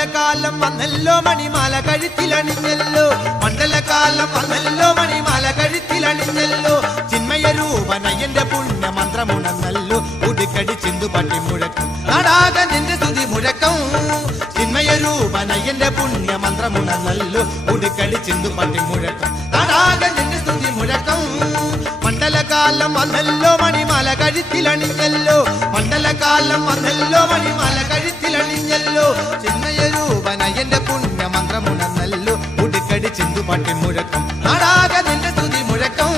മണ്ഡലകാലം വന്നല്ലോ മണിമാല കഴുത്തിലണിഞ്ഞല്ലോ മണ്ഡലകാലം വന്നല്ലോ മണിമാല കഴുത്തിലണിഞ്ഞല്ലോ ചിന്മയ രൂപനയന്റെ പുണ്യ മന്ത്രമുണർന്നല്ലോ ഉടുക്കടി ചിന്തുപട്ടി മുഴക്കം നാടാകെ നിന്റെ സ്തുതി മുഴക്കം ചിന്മയ രൂപനയന്റെ പുണ്യ മന്ത്രമുണർന്നല്ലോ ഉടുക്കടി ചിന്തുപട്ടി മുഴക്കം നാടാകെ നിന്റെ സ്തുതി മുഴക്കം മണ്ഡലകാലം വന്നല്ലോ മണിമാല കഴുത്തിലണിഞ്ഞല്ലോ മണ്ഡലകാലം വന്നല്ലോ മണിമാല കഴുത്തിലണിഞ്ഞല്ലോ ചിന്മയ രൂപനയന്റെ പുണ്യ മന്ത്രമുണർന്നല്ലോ ഉടുക്കടി ചിന്തുപട്ടി മുഴക്കം നാടാകെ നിന്റെ സ്തുതി മുഴക്കം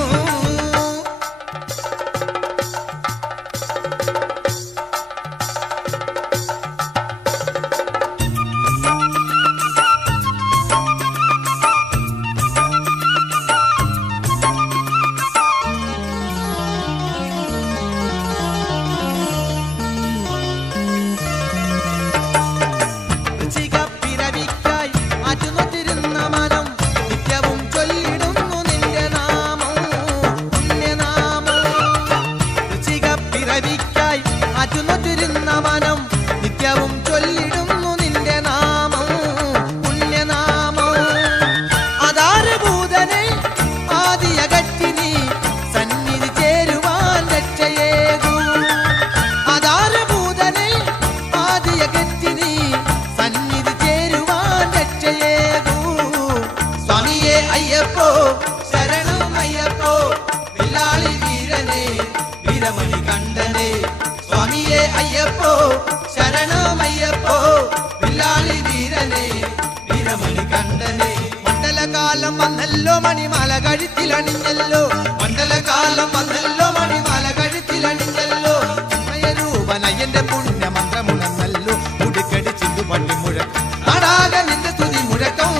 മണ്ഡലകാലം വന്നല്ലോ മണിമാല കഴുത്തിലണിഞ്ഞല്ലോ മണ്ഡലകാലം വന്നല്ലോ മണിമാല കഴുത്തിലണിഞ്ഞല്ലോ ചിന്മയ രൂപനയന്റെ പുണ്യ മന്ത്രമുണർന്നല്ലോ ഉടുക്കടി ചിന്തുപട്ടി മുഴക്കം നാടാകെ നിന്റെ സ്തുതി മുഴക്കം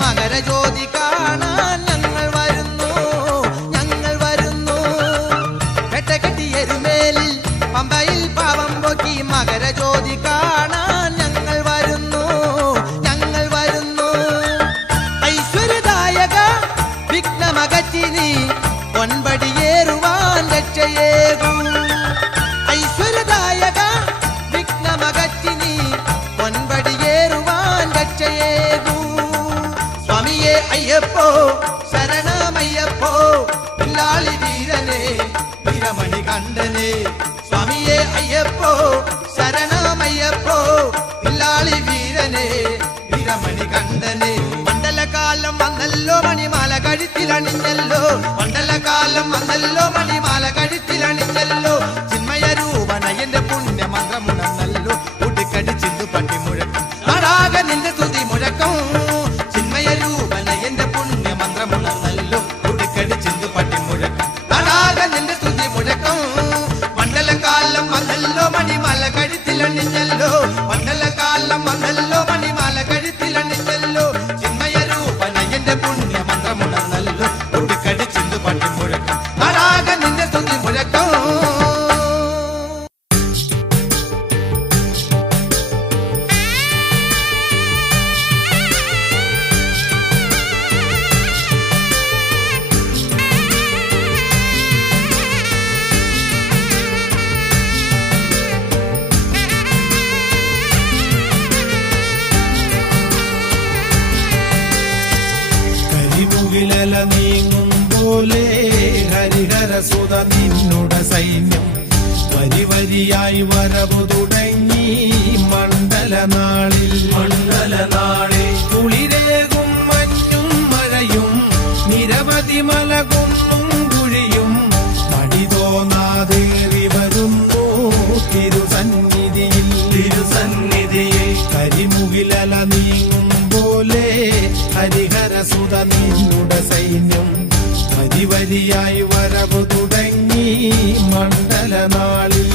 മകരജ്യോതി കാണാൻ ഞങ്ങൾ വരുന്നു കെട്ടകെട്ടി എരുമേലിൽ പമ്പയിൽ പാവം പോക്കി മകരജ്യോതി കാണാൻ ഞങ്ങൾ വരുന്നു ഐശ്വര്യദായക വിഘ്നമകറ്റി നീ പൊൻപടിയേറുവാൻ രക്ഷയേകൂ ഐശ്വര്യദായക വിഘ്നമകറ്റി നീ പൊൻപടിയേറുവാൻ രക്ഷയേകൂ സ്വാമിയേ അയ്യപ്പോ ശരണമയ്യപ്പോ പിള്ളാളി വീരനെ വീരമണി കണ്ഠനെ സ്വാമിയേ അയ്യപ്പോ ശരണമയ്യപ്പോ പിള്ളാളി വീരനെ വീരമണി കണ്ഠനെ മണ്ഡലകാലം വന്നല്ലോ മണിമാല കഴുത്തിലണിഞ്ഞല്ലോ മണ്ഡലകാലം വന്നല്ലോ മണിമാല കഴുത്തിലണിഞ്ഞല്ലോ ചിന്മയ രൂപനയന്റെ പുണ്യ മന്ത്രമുണർന്നല്ലോ ഉടുക്കടി ചിന്തുപട്ടി മുഴക്കം നാടാകെ നിന്റെ സ്തുതി മുഴക്കം രൂപനയന്റെ പുണ്യ മന്ത്രമുണർന്നല്ലോ ഉടുക്കടി ചിന്തുപട്ടി മുഴക്കം നാടാകെ നിന്റെ സ്തുതി മുഴക്കം മണ്ഡലകാലം വന്നല്ലോ മണിമാല കഴുത്തിലണിഞ്ഞല്ലോ മണ്ഡലകാലം വന്നല്ലോ മണിമാല കഴുത്തിലണിഞ്ഞല്ലോ ചിന്മയ രൂപനയന്റെ പുണ്യ മന്ത്രമുണർന്നല്ലോ ഉടുക്കടി ചിന്തുപട്ടി മുഴക്കം നാടാകെ നിന്റെ സ്തുതി മുഴക്കം കരിമുകിലല നീങ്ങും പോലെ ഹരിഹരസുത നിന്നുട സൈന്യം വരി വരിയായി വരവു തുടങ്ങി മണ്ഡലനാളിൽ കുളിരേകും മഞ്ഞും മഴയും നിരവധി മലകുന്നും കുഴിയും മടി തോന്നാതേറി വരുന്നു തിരുസന്നിധിയിൽ കരിമുകിലല നീങ്ങും പോലെ ഹരിഹരസുത നിന്നുട സൈന്യം വരി വരിയായി വരവു തുടങ്ങി മണ്ഡലനാളിൽ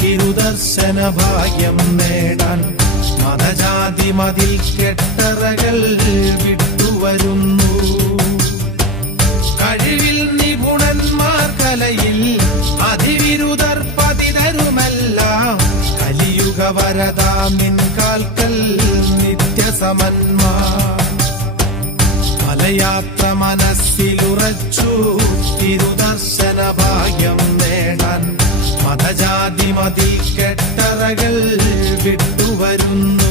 തിരുദർശന ഭാഗ്യം നേടാൻ മതജാതി മതിൽ കെട്ടറകൾ വിട്ടുവരുന്നു. കഴിവിൽ നിപുണന്മാർ കലയിൽ അതിവിരുദർ പതിതരുമെല്ലാം കലിയുഗ വരദാമിൻ കാൽക്കൽ നിത്യസമന്മാർ. മലയാത്ര മനസ്സിലുറച്ചു തിരുദർശന ഭാഗ്യം നേടാൻ മതജാതി മതിൽ കെട്ടറകൾ വിട്ടുവരുന്നു.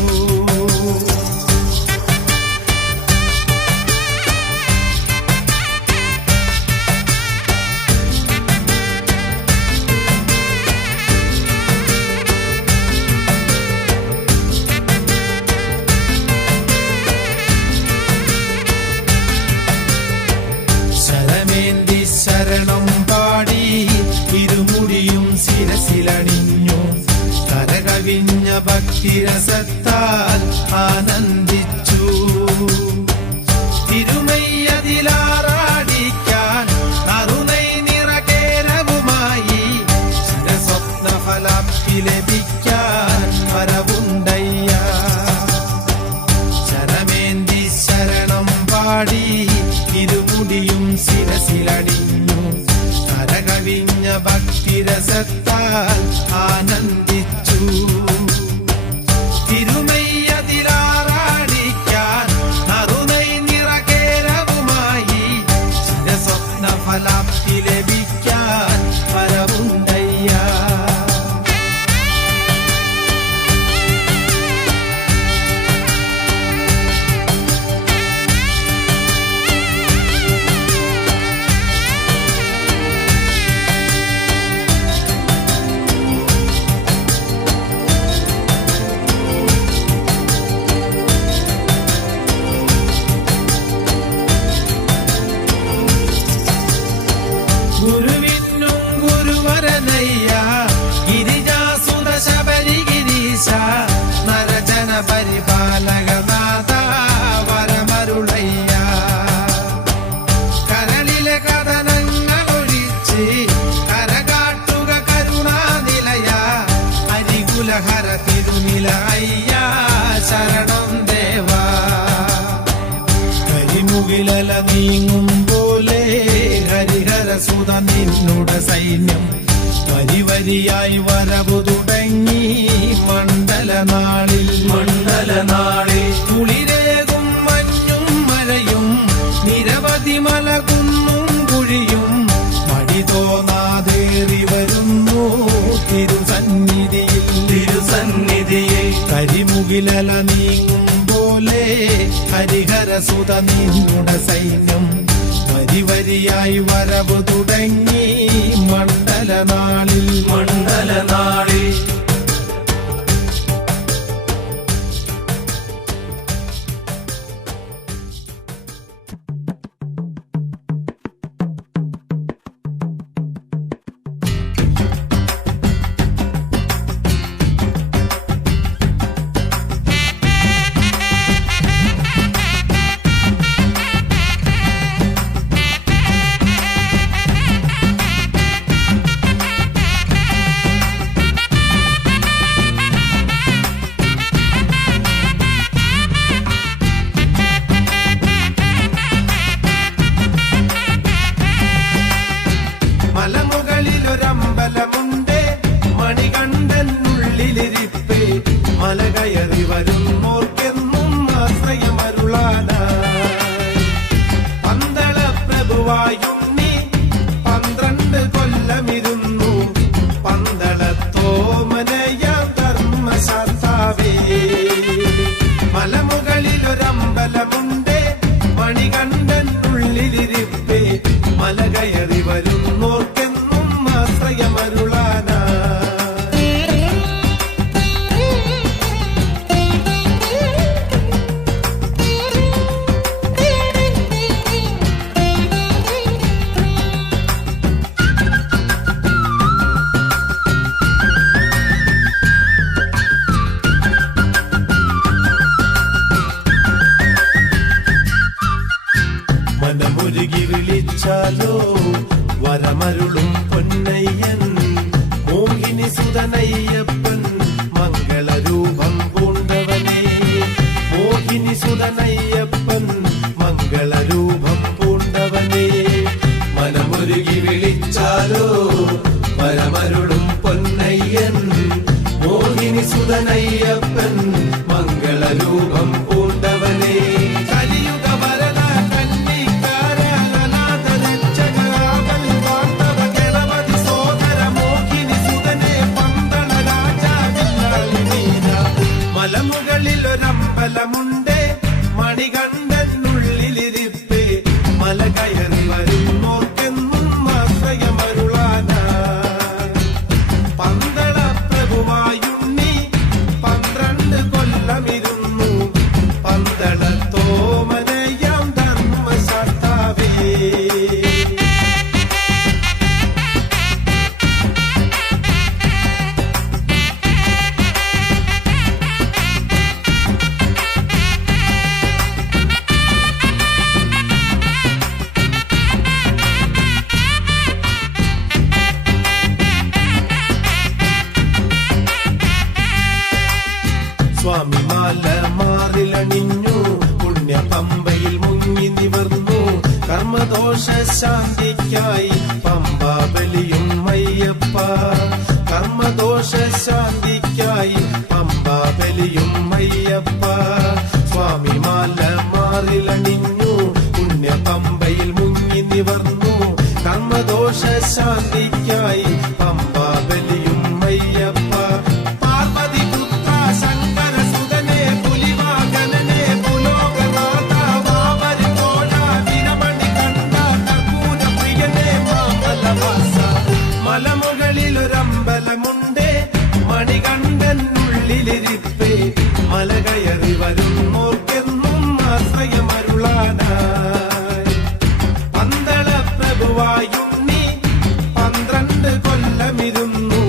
ശരമേന്തി ശരണം പാടി ഇരുമുടിയും ശിരസിലണിഞ്ഞു. കരകവിഞ്ഞ ഭക്തിരസത്താൽ ആനന്ദിച്ചു. തിരുമയ്യതിലാറാടിക്കാൻ കരുണൈ നിറകേരവുമായി ചിരസ്വപ്നഫലാപ്തി ലഭിക്കാൻ വരവുണ്ടയ്യ. ശരമേന്തി ശരണം പാടി ഇരുമുടിയും ശിരസിലടിഞ്ഞു. കരകവിഞ്ഞ ഭക്തിരസത്താൽ ആനന്ദിച്ചു. തിരുമയ്യതിലാറാടിക്കാൻ കരുണൈ നിറകേരവുമായി ചിരസ്വപ്നഫലാപ്തി ലഭിക്കാൻ വരവുണ്ടയ്യ. ഗുരുവിനും ഗുരുവരനയ്യ ഗിരിജാസുത ശബരിഗിരീശ നരജന പരിപാലകനാഥ വരമരുളയ്യ. കരളിലെ കഥനങ്ങളൊഴിച്ച് കരകാട്ടുക കരുണാനിലയ അരികുലഹര തിരുനില അയ്യ ശരണം ദേവ. കരിമുകിലല നീങ്ങും പോലെ ഹരിഹരസുത നിന്നുടെ സൈന്യം വരിവരിയായി വരവു തുടങ്ങി. മണ്ഡലനാളിൽ കുളിരേകും മഞ്ഞും മഴയും നിരവധി മലകുന്നും കുഴിയും മടി തോന്നാതേറി വരുന്നു തിരുസന്നിധിയിൽ. കരിമുകിലല നീങ്ങും പോലെ ഹരിഹരസുത നിന്നുടെ സൈന്യം വരിവരിയായി വരവു തുടങ്ങി. മണ്ഡലനാളിൽ മലമുകളിലൊരമ്പലമുണ്ട് മണികണ്ഠനുള്ളിലിരിപ്പ്. മല കയറി വരുന്നോർക്കെന്നും ആശ്രയമരുളാനായി പന്തള പ്രഭുവായുണ്ണി 12 കൊല്ലമിരുന്നു. പന്തളത്തോമനയ ധർമ്മശാസ്താവേ. മലമുകളിലൊരമ്പലമുണ്ട് മണികണ്ഠനുള്ളിലിരിപ്പ്. മല കയറി വരുന്നോർക്കെന്നും ആശ്രയമരുളാനായി. മനമുരുകി വിളിച്ചാലോ വരമരുളും പൊന്നയ്യൻ. മോഹിനി കർമ്മദോഷ ശാന്തിക്കായി പമ്പാബലിയും അയ്യപ്പ. കർമ്മദോഷ ശാന്തിക്കായി പമ്പാബലിയും അയ്യപ്പ. സ്വാമിമാല മാറിലണിഞ്ഞു പുണ്യ പമ്പയിൽ മുങ്ങി നിവർന്നു. കർമ്മദോഷ ശാന്തിക്കായി പമ്പാബലിയും അയ്യപ്പ. പാർവതി പുത്ര ശങ്കര സുതനെ പുലിവാകനെ പുലോകനാഥ വാമരി തോഴ വിരമണി കണ്ട കർപ്പൂര പ്രിയനെ മാമലവാസ. മലമുകളിലൊരമ്പലമുണ്ടേ മണികണ്ഠനുള്ളിലിരിപ്പേ. മല കയറി വരുന്നോർക്കെന്നും ആശ്രയമരുളാനായി. പന്തള പ്രഭുവായുണ്ണി 12 കൊല്ലമിരുന്നു.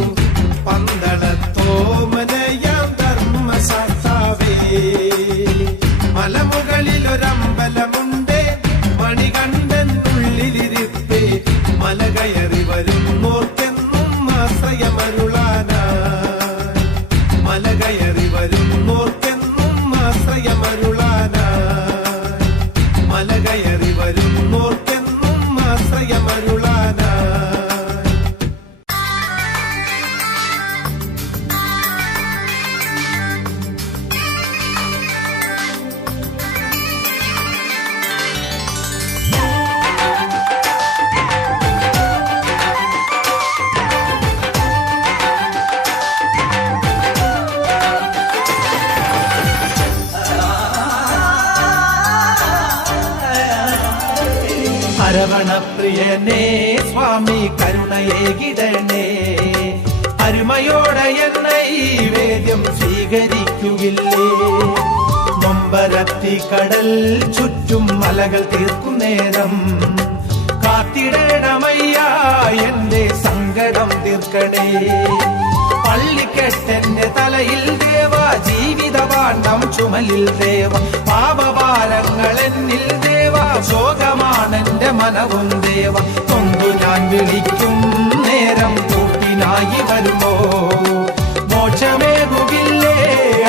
പന്തളത്തോമനയാം ധർമ്മശാസ്താവേ. മലമുകളിലൊരമ്പലമുണ്ടേ മണികണ്ഠനുള്ളിലിരിപ്പേ. മല കയറി വരുന്നോർക്കെന്നും ആശ്രയമരുളാനായി. മല കയറി വരുന്നോർക്കെന്നും ആശ്രയമരുളാനായി. മല കയറി വരുന്നോർക്കെന്നും ആശ്രയമരുളാനായി. അരവണപ്രിയനേ സ്വാമി കരുണയേകിടണേ. അരുമയോടെ എന്നെ ഈ വേദ്യം സ്വീകരിക്കുകില്ലേ. നൊമ്പരത്തി കടൽ ചുറ്റും മലകൾ തീർക്കുന്നേരം കാത്തിടണമയ്യ എന്റെ സങ്കടം തീർക്കണേ. പള്ളിക്കെട്ടെന്റെ തലയിൽ ദേവ, ജീവിതപാണ്ഡം ചുമലിൽ ദേവ, പാപഭാരങ്ങൾ എന്നിൽ ദേവ, ശോകമാണെന്റെ മനവും ദേവ. കൊണ്ടു ഞാൻ വിളിക്കും നേരം കൂട്ടിനായി വരുമോ. മോക്ഷമേകുകില്ലേ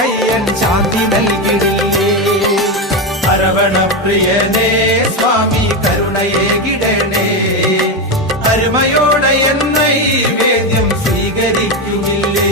അയ്യൻ ശാന്തി നൽകിടില്ലേ. അരവണപ്രിയനേ സ്വാമി കരുണയേകിടണേ. അരുമയോടെ എന്നെ ഈ വേദ്യം സ്വീകരിക്കുകില്ലേ.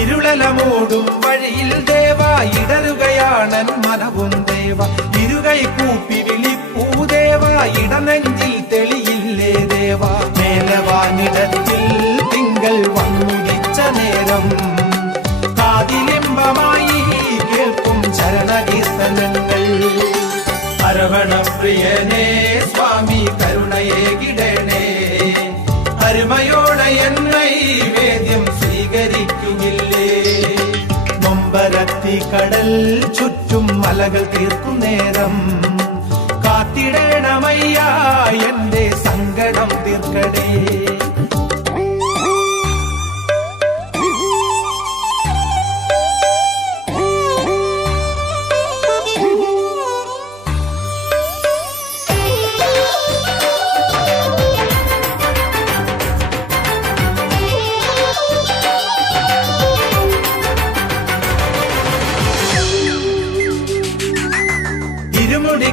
ഇരുളലമോടും വഴിയിൽ ദേവ, ഇടറുകയാണൻ മനവും ദേവ. ഇരുകൈ കൂപ്പി വിളിപ്പൂ ദേവ, ഇടനെഞ്ചിൽ തെളിയില്ലേ ദേവ. മേലവാനിടത്തിൽ തിങ്കൾ വന്നുദിച്ച നേരം കാതിലിമ്പമായി കേൾക്കും ചരണകീർത്തനങ്ങൾ. അരവണപ്രിയനേ സ്വാമി കരുണയേകിടണേ. അരുമയോടെ എന്നെ ഈ വേദ്യം സ്വീകരിക്കുകില്ലേ. നൊമ്പരത്തി കടൽ ചുറ്റും മലകൾ തീർക്കുന്നേരം കാത്തിടണമയ്യ എന്റെ സങ്കടം തീർക്കണേ.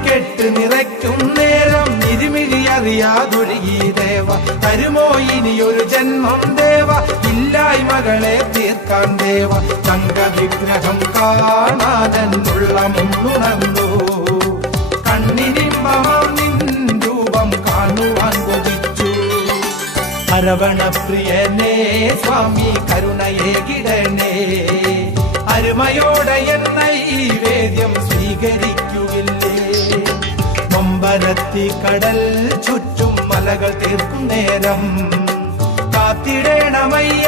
കെട്ട് നിറയ്ക്കും നേരം ഇരുമിഴി അറിയാതൊഴുകി ദേവ. തരുമോ ഇനിയൊരു ജന്മം ദേവ, ഇല്ലായ്മകളെ തീർക്കാൻ ദേവ. തങ്കവിഗ്രഹം കാണാനുള്ള മുന്നുണർന്നു. കണ്ണിനിമ്പമാം നിൻ രൂപം കാണുവാൻ കൊതിച്ചു. അരവണപ്രിയനേ സ്വാമി കരുണയേകിടണേ. അരുമയോടെ എന്നെ ഈ വേദ്യം സ്വീകരിക്കുകില്ലേ. നൊമ്പരത്തി കടൽ ചുറ്റും മലകൾ തീർക്കുന്നേരം കാത്തിടണമയ്യ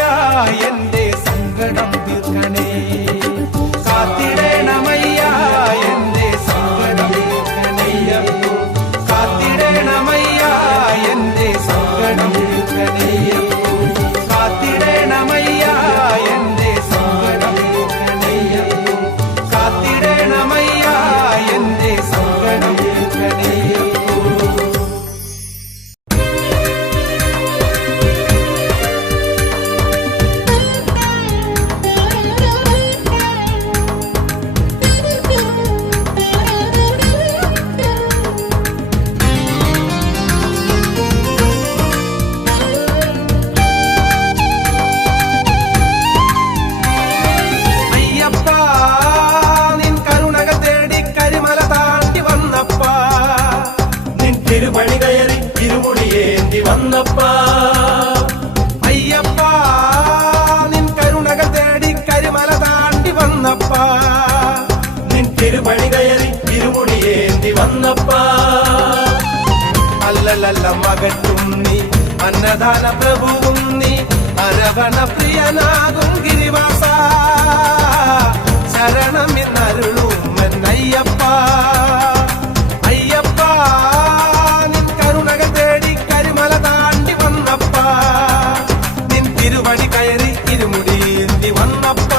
എന്റെ സങ്കടം തീർക്കണേ. കാത്തിടണമയ്യ എന്റെ സങ്കടം തീർക്കണേ. കാത്തിടണമയ്യ എന്റെ സങ്കടം തീർക്കണേ. തിരുമുടിയേന്തി വന്നപ്പ അയ്യപ്പ നിൻ കരുണകൾ തേടി കരിമല താണ്ടി വന്നപ്പ നിൻ തിരുപടി കയറി തിരുമുടിയേന്തി വന്നപ്പ അല്ലലല്ല മകറ്റും നീ അന്നദാന പ്രഭുവും നീ അരവണ പ്രിയനാകും ഗിരിവാസ ശരണം എന്നരുളും എന്നയ്യപ്പ അയ്യപ്പ നിൻ കരുണകൾ തേടി കരിമല താണ്ടി വന്നപ്പ നിൻ തിരുവടി കയറി ഇരുമുടിയേന്തി വന്നപ്പ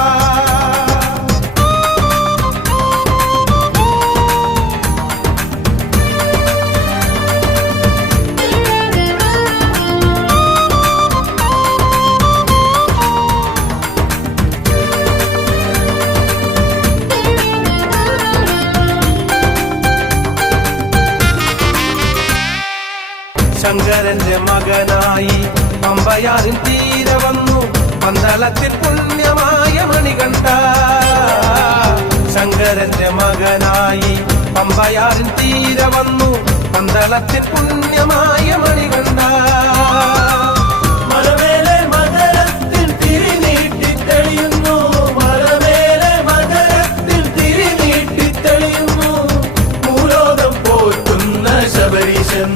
ശങ്കരന്റെ മകനായി പമ്പയാറിൻ തീരെ വന്നു പന്തളത്തിൽ പുണ്യമായ മണികണ്ഠ ശങ്കരന്റെ മകനായി പമ്പയാറിൻ തീരെ വന്നു പന്തളത്തിൽ പുണ്യമായ മണികണ്ഠ മലമേലെ മകരത്തിൽ തിരിനീട്ടി തെളിയുന്നു മലമേലെ മകരത്തിൽ തിരിനീട്ടി തെളിയുന്നു ഭൂലോകം പോറ്റുന്ന ശബരീശൻ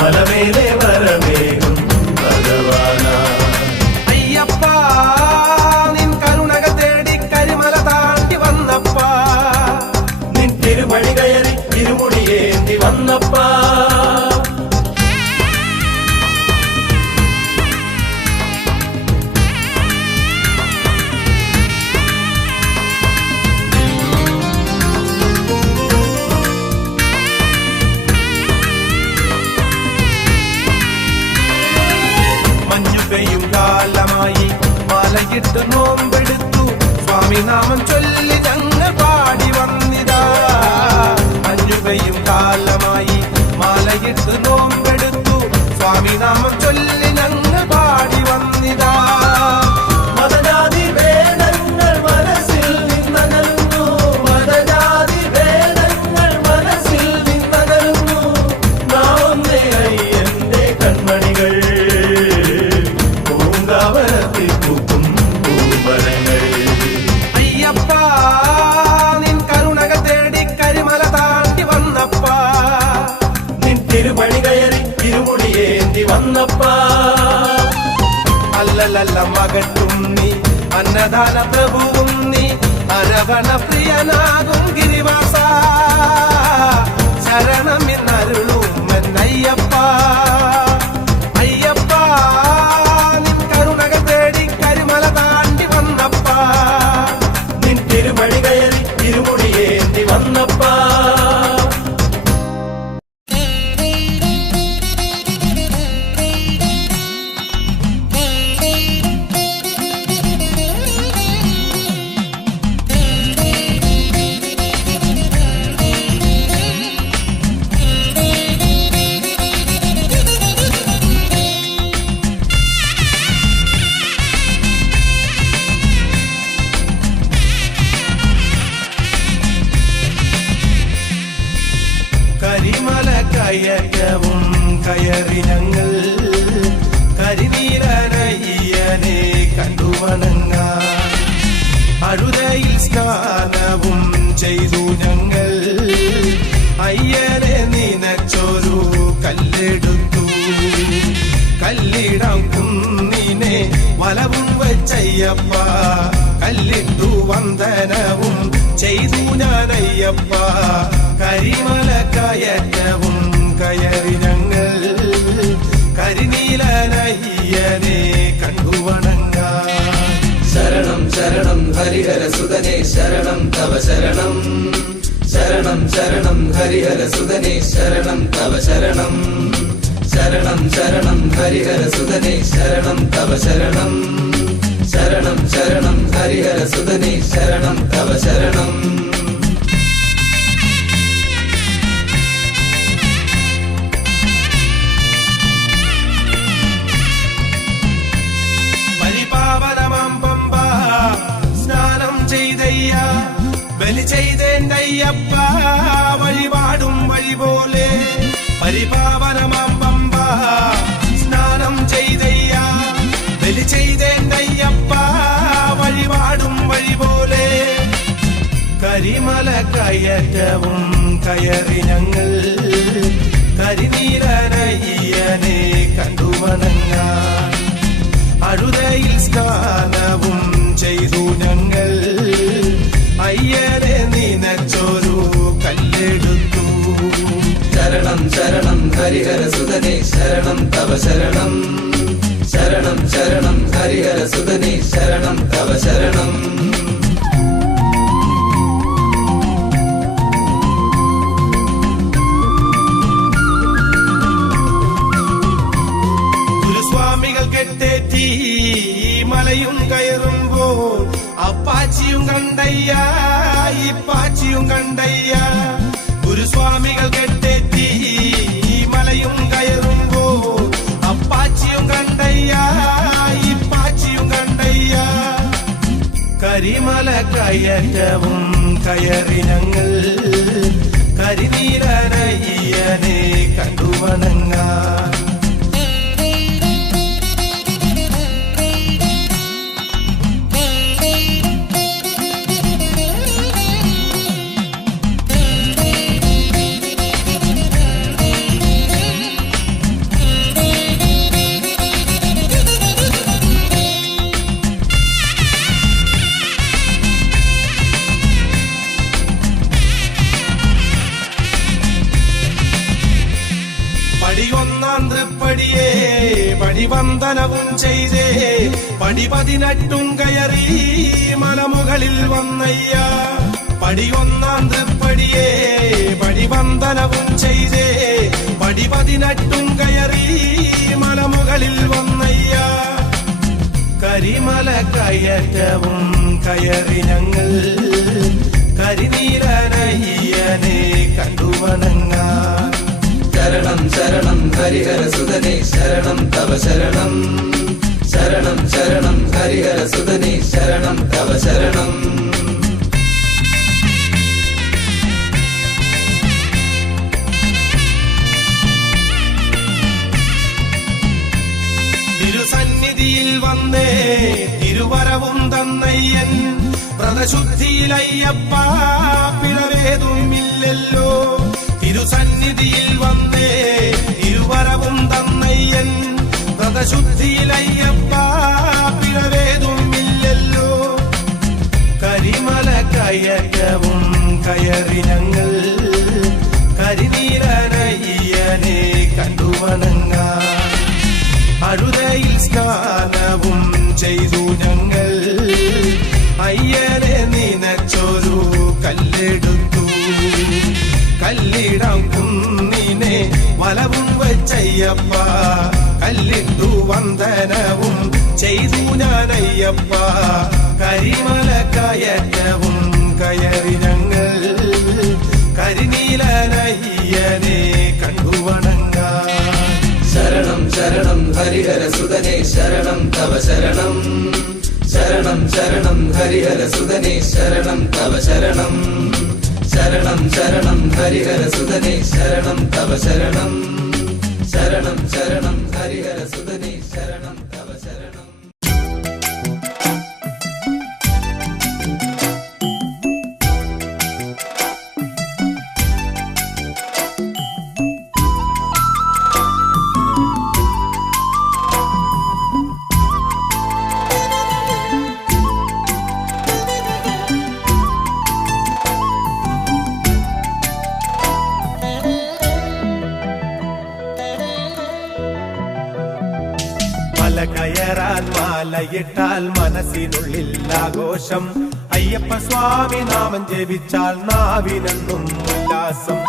മലമേലെ വരമേകും ഭഗവാന അയ്യപ്പ നിൻ കരുണകൾ തേടി കരിമല താണ്ടി വന്നപ്പ നിൻ തിരുപടി കയറി തിരുമുടിയേന്തി വന്നപ്പ മഞ്ഞുകയും കാലമായി മാലയിട്ട് നോമ്പെടുത്തു സ്വാമിനാമം ചൊല്ലി ഞങ്ങൾ പാടി വന്നിതാ മഞ്ഞുകയും കാലമായി മാലയിട്ട് നോമ്പെടുത്തു സ്വാമിനാമം ചൊല്ലി ഞങ്ങൾ പാടി വന്നിതാ മതജാതി ഭേദങ്ങൾ മനസ്സിൽ നിന്നകലുന്നു മതജാതി ഭേദങ്ങൾ മനസ്സിൽ നിന്നകലുന്നു നാമേ അയ്യന്റെ കൺമണികൾ പൂങ്കാവനത്തിൽ പൂക്കും പൂമരങ്ങൾ അയ്യപ്പ നിൻ കരുണകൾ തേടി കരിമല താണ്ടി വന്നപ്പ നിൻ തിരുപടി കയറി തിരുമുടിയേന്തി വന്നപ്പ അല്ലലല്ല മകറ്റും നീ അന്നദാന പ്രഭുവും നീ അരവണ പ്രിയനാകും ഗിരിവാസ ശരണം എന്നരുളും എന്നയ്യപ്പ അയ്യപ്പ നിൻ കരുണകൾ തേടി കരിമല താണ്ടി വന്നപ്പ നിൻ തിരുപടി കയറി തിരുമുടിയേന്തി വന്നപ്പ കരിമല കയറ്റവും കയറി ഞങ്ങൾ കരിനീലനയ്യനെ കണ്ടു വണങ്ങാൻ അഴുതയിൽ സ്നാനവും ചെയ്തു ഞങ്ങൾ അയ്യനെ നിനച്ചൊരു കല്ലെടുത്തു കല്ലിടാം കുന്നിനെ വലവും വെച്ചയ്യപ്പ കല്ലിട്ടു വന്ദനവും ചെയ്തു ഞാനയ്യപ്പ കരിമല കയറ്റവും കയറി ഞങ്ങൾ കരിനീലനയ്യനെ കണ്ടു വണങ്ങാൻ ശരണം ശരണം ഹരിഹര സുതനേ ശരണം തവ ശരണം ശരണം ശരണം ഹരിഹര സുതനേ ശരണം തവ ശരണം ശരണം ശരണം ഹരിഹര സുതനേ ശരണം തവ ശരണം ശരണം ശരണം ഹരിഹര സുതനേ ശരണം തവ ശരണം പരിപാവനമാം പമ്പ സ്നാനം ചെയ്തയ്യ ബലി ചെയ്തേണ്ടയ്യപ്പ വഴിപാടും വഴി പോലെ പരിപാവനമാം കയറ്റവും കയറി ഞങ്ങൾ കരിനീലനയ്യനെ കണ്ടു വണങ്ങാൻ അഴുതയിൽ സ്നാനവും ചെയ്തു ഞങ്ങൾ അയ്യനെ നിനച്ചൊരു കല്ലെടുത്തു ശരണം ശരണം ഹരിഹര സുതനേ ശരണം തവ ശരണം ശരണം ശരണം ഹരിഹര സുതനേ ശരണം തവ ശരണം ഗുരുസ്വാമികൾ കെട്ടേറ്റി മലയും കയറുമ്പോൾ അപ്പാച്ചിയും കണ്ടയ്യ ഇപ്പാച്ചിയും കണ്ടയ്യ ഗുരുസ്വാമികൾ കെട്ടേറ്റി മലയും കയറുമ്പോൾ അപ്പാച്ചിയും കണ്ടയ്യ ഇപ്പാച്ചിയും കണ്ടയ്യ കരിമല കയറ്റവും കയറി ഞങ്ങൾ കരിനീലനയ്യനെ കണ്ടു വണങ്ങാൻ പടിയൊന്നാന്ത്രപ്പടിയേ പടിവന്ദനവും ചെയ്തേ പടി 18 കയറി മലമുകളിൽ വന്നയ്യ പടിയൊന്നാന്ത്രപ്പടിയേ പടിവന്ദനവും ചെയ്തേ പടി 18 കയറി മലമുകളിൽ വന്നയ്യ കരിമല കയറ്റവും കയറി ഞങ്ങൾ കരിനീലനയ്യനെ കണ്ടു വണങ്ങാൻ ശരണം ശരണം ഹരിഹര സുതനേ ശരണം തവ ശരണം ശരണം ശരണം ഹരിഹര സുതനേ ശരണം തവ ശരണം തിരുസന്നിധിയിൽ വന്നേ തിരുവരവും തന്നയ്യൻ വ്രതശുദ്ധിയിലയ്യപ്പ പിഴവേതുമില്ലല്ലോ തിരുസന്നിധിയിൽ വന്നേ തിരുവരവും തന്നയ്യൻ വ്രതശുദ്ധിയിലയ്യപ്പ പിഴവേതുമില്ലല്ലോ കരിമല കയറ്റവും കയറി ഞങ്ങൾ കരിനീലനയ്യനെ കണ്ടു വണങ്ങാൻ അഴുതയിൽ സ്നാനവും ചെയ്തു ഞങ്ങൾ അയ്യനെ നിനച്ചൊരു കല്ലെടുത്തു കല്ലിടാം കുന്നിനെ വലവും വെച്ചയ്യപ്പ കല്ലിട്ടു വന്ദനവും ചെയ്തു ഞാനയ്യപ്പ കരിമല കയറ്റവും കയറി ഞങ്ങൾ കരിനീലനയ്യനെ കണ്ടു വണങ്ങാൻ ശരണം ശരണം ഹരിഹര സുതനേ ശരണം തവ ശരണം ശരണം ശരണം ഹരിഹര സുതനേ ശരണം തവ ശരണം ശരണം ശരണം ഹരിഹര സുതനേ ശരണം തവ ശരണം ശരണം ശരണം ഹരിഹര സുതനേ ശരണം തവ ശരണം കയറാൻ മാലയിട്ടാൽ മനസ്സിനുള്ളിൽ ആഘോഷം അയ്യപ്പ സ്വാമി നാമം ജപിച്ചാൽ നാവിനെന്നും ഉല്ലാസം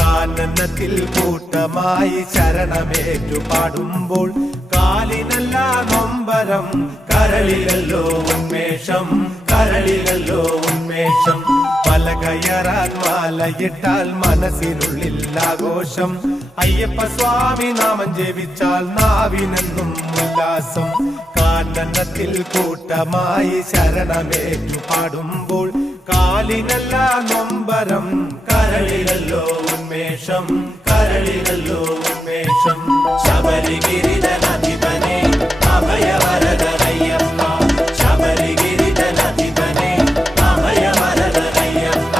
കാനനത്തിൽ കൂട്ടമായി ശരണമേറ്റു പാടുമ്പോൾ കാലിനല്ല നൊമ്പരം കരളിലല്ലോ ഉന്മേഷം കരളിലല്ലോ ഉന്മേഷം മല കയറാൻ മാലയിട്ടാൽ മനസ്സിനുള്ളിൽ ആഘോഷം അയ്യപ്പ സ്വാമി നാമം ജപിച്ചാൽ നാവിനെന്നും ഉല്ലാസം കാനനത്തിൽ കൂട്ടമായി ശരണമേറ്റു പാടുമ്പോൾ കാലിനല്ല നൊമ്പരം കരളിലല്ലോ ഉന്മേഷം കരളിലല്ലോ ഉന്മേഷം ശബരിഗിരിധനധിപനെ അഭയവരദനയ്യപ്പ ശബരിഗിരിധനധിപനെ അഭയവരദനയ്യപ്പ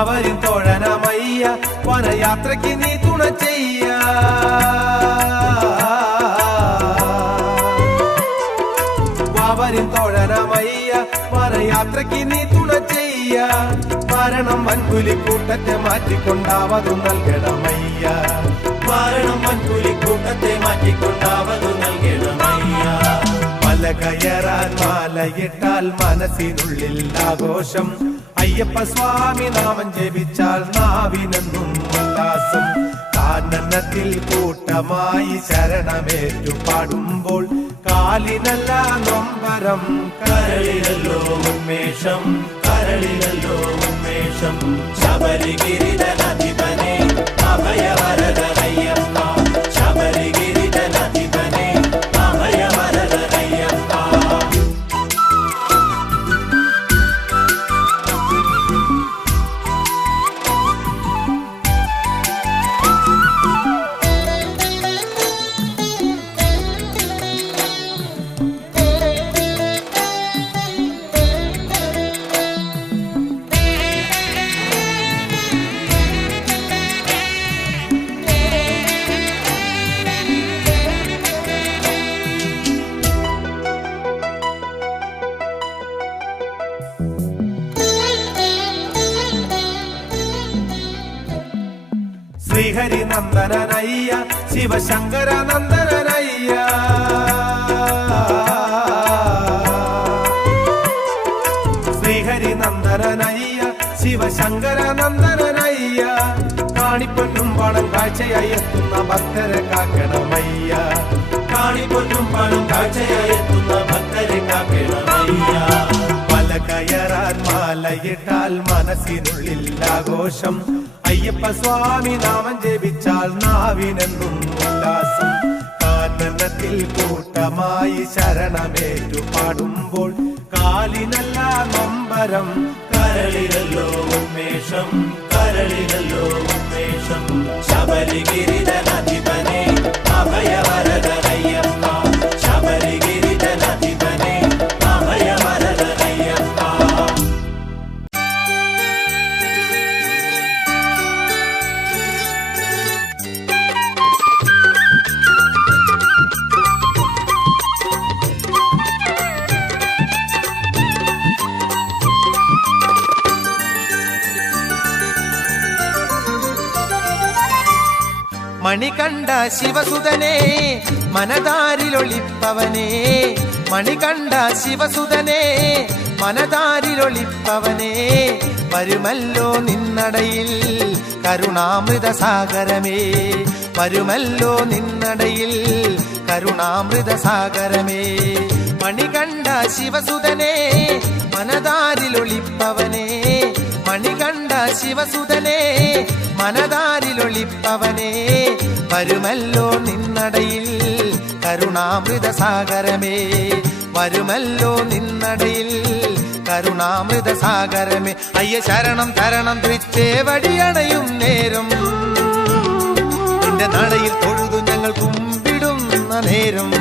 വാവരിൻ തോഴനമയ്യ വനയാത്രയ്ക്ക് നീ തുണ ചെയ്യ വാവരിൻ തോഴനമയ്യ വനയാത്രയ്ക്ക് നീ തുണ ചെയ്യ മരണം വൻപുലിക്കൂട്ടത്തെ മാറ്റിക്കൊണ്ടാവതു നൽകണമയ്യ മരണം വൻപുലിക്കൂട്ടത്തെ മാറ്റിക്കൊണ്ടാവതു നൽകണമയ്യ മല കയറാൻ മാലയിട്ടാൽ മനസ്സിനുള്ളിൽ ആഘോഷം അയ്യപ്പ സ്വാമി നാമം ജപിച്ചാൽ നാവിനെന്നും ഉല്ലാസം കാനനത്തിൽ കൂട്ടമായി ശരണമേറ്റു പാടുമ്പോൾ കാലിനല്ല നൊമ്പരം കരളിലല്ലോ ഉന്മേഷം കരളിലല്ലോ ഉന്മേഷം ശബരിഗിരിധനാധിപനെ അഭയവരദനയ്യപ്പ ശബരിഗിരിധനാധിപനെ അഭയവരദനയ്യപ്പ ശ്രീഹരി നന്ദനനയ്യ ശിവശങ്കര നന്ദനനയ്യ ശ്രീഹരി നന്ദനനയ്യ ശിവശങ്കര നന്ദനനയ്യ കാണിപ്പൊന്നും പണം കാഴ്ചയായി എത്തുന്ന ഭക്തരെ കാക്കണമയ്യ കാണിപ്പൊന്നും പണം കാഴ്ചയായി എത്തുന്ന ഭക്തരെ കാക്കണമയ്യ മല കയറാൻ മാലയിട്ടാൽ മനസ്സിനുള്ളിൽ ആഘോഷം അയ്യപ്പ സ്വാമി നാമം ജപിച്ചാൽ നാവിനെന്നും ഉല്ലാസം കാനനത്തിൽ കൂട്ടമായി ശരണമേറ്റു പാടുമ്പോൾ കാലിനല്ല നൊമ്പരം കരളിലല്ലോ ഉന്മേഷം കരളിലല്ലോ ഉന്മേഷം ശബരിഗിരിധനാധിപനെ അഭയവരദനയ്യപ്പ ശബരിഗിരിധനാധിപനെ അഭയവരദനയ്യപ്പ മണികണ്ഠ ശിവസുതനേ മനതാരിലൊളിപ്പവനേ മണികണ്ഠ ശിവസുതനേ മനതാരിലൊളിപ്പവനേ വരുമല്ലോ നിന്നടയിൽ കരുണാമൃത സാഗരമേ വരുമല്ലോ നിന്നടയിൽ കരുണാമൃത സാഗരമേ മണികണ്ഠ ശിവസുതനേ മനതാരിലൊളിപ്പവനേ മണികണ്ഠ ശിവസുതനേ മനതാരിലൊളിപ്പവനേ വരുമല്ലോ നിന്നടയിൽ കരുണാമൃത സാഗരമേ വരുമല്ലോ നിന്നടയിൽ കരുണാമൃത സാഗരമേ അയ്യ ശരണം തരണം തൃച്ചേവടിയണയും നേരം നിന്റെ നടയിൽ തൊഴുതു ഞങ്ങൾ കുമ്പിടുന്ന നേരം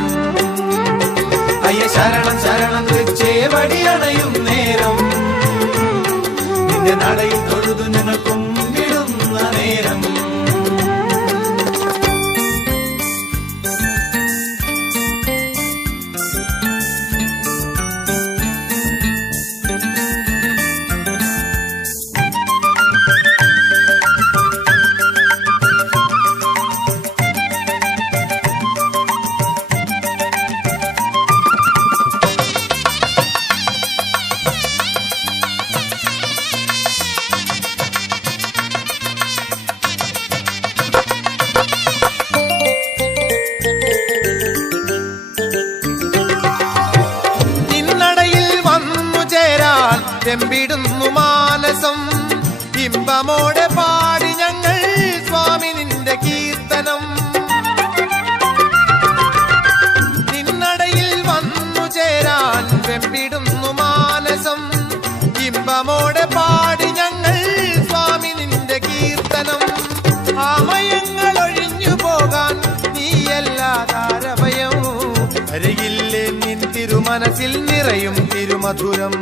അയ്യ ശരണം ശരണം തൃച്ചേവടിയണയും നേരം നിന്റെ നടയിൽ തൊഴുതു ഞങ്ങൾ കുമ്പിടുന്ന നേരം ചെമ്പിടുന്നു മാനസം ഇമ്പമോടെ പാടി ഞങ്ങൾ സ്വാമി നിന്റെ കീർത്തനം നിന്നടയിൽ വന്നു ചേരാൻ ചെമ്പിടുന്നു മാനസം ഇമ്പമോടെ പാടി ഞങ്ങൾ സ്വാമി നിന്റെ കീർത്തനം ആമയങ്ങൾ ഒഴിഞ്ഞു പോകാൻ നീയല്ലാതാരഭയം അരികില്ലേ നിൻ തിരുമനസിൽ നിറയും തിരുമധുരം